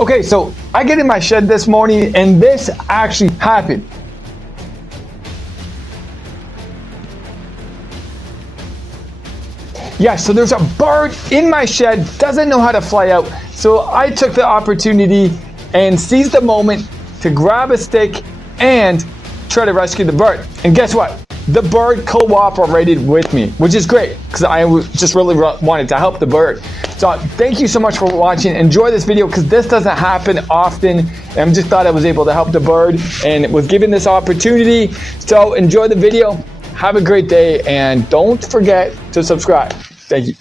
Okay, so I get in my shed this morning and this actually happened. Yeah, so there's a bird in my shed, doesn't know how to fly out. So I took the opportunity and seized the moment to grab a stick and try to rescue the bird. And guess what? The bird cooperated with me, which is great because I just really wanted to help the bird. So thank you so much for watching. Enjoy this video because this doesn't happen often. And I just thought I was able to help the bird and was given this opportunity. So enjoy the video. Have a great day and don't forget to subscribe. Thank you.